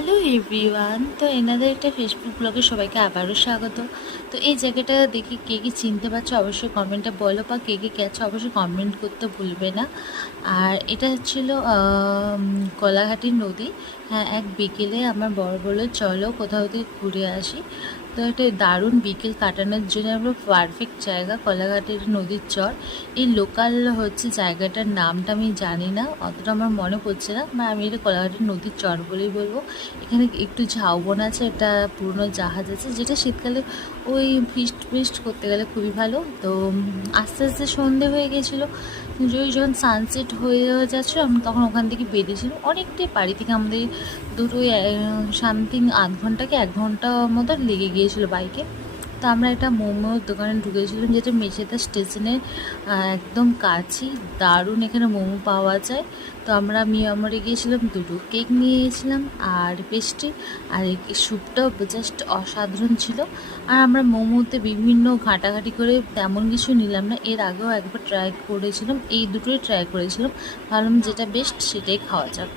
Hello everyone, তো এনাদের একটা ফেসবুক ব্লগে সবাইকে আবারও স্বাগত। তো এই জায়গাটা দেখি কে কী চিনতে পারছো অবশ্যই কমেন্টে বলো, বা কে কে গেছো অবশ্যই কমেন্ট করতে ভুলবে না। আর এটা হচ্ছিল কলাঘাটির নদী। হ্যাঁ, এক বিকেলে আমার বড় বললো চলো কোথাও থেকে ঘুরে আসি। তো একটা দারুণ বিকেল কাটানোর জন্য আমরা পারফেক্ট জায়গা কলাঘাটের নদীর চর। এই লোকাল হচ্ছে জায়গাটার নামটা আমি জানি না, অতটা আমার মনে পড়ছে না, বা আমি এটা কলাঘাটের নদীর চর বলেই বলবো। এখানে একটু ঝাউবন আছে, একটা পুরনো জাহাজ আছে, যেটা শীতকালে ওই ফিস্ট করতে গেলে খুবই ভালো। তো আস্তে আস্তে সন্ধে হয়ে গেছিলো, যখন সানসেট হয়ে যাচ্ছিলো আমি তখন ওখান থেকে বেরিয়েছিলাম। অনেকটাই বাড়ি থেকে আমাদের দুটোই সামথিং আধ ঘন্টা কি 1 ঘন্টা মতো লেগে গিয়েছিলো বাইকে। তো আমরা একটা মোমোর দোকানে ঢুকেছিলাম, যেটা মেচেদা স্টেশনের একদম কাছেই। দারুণ এখানে মোমো পাওয়া যায়। তো আমরা মিয়ামরে গিয়েছিলাম, দুটো কেক নিয়ে গিয়েছিলাম আর পেস্ট্রি, আর এই স্যুপটাও জাস্ট অসাধারণ ছিল। আর আমরা মোমোতে বিভিন্ন ঘাঁটাঘাঁটি করে তেমন কিছু নিলাম না, এর আগেও একবার ট্রাই করেছিলাম, এই দুটোই ট্রাই করেছিলাম, ভাবলাম যেটা বেস্ট সেটাই খাওয়া যাক।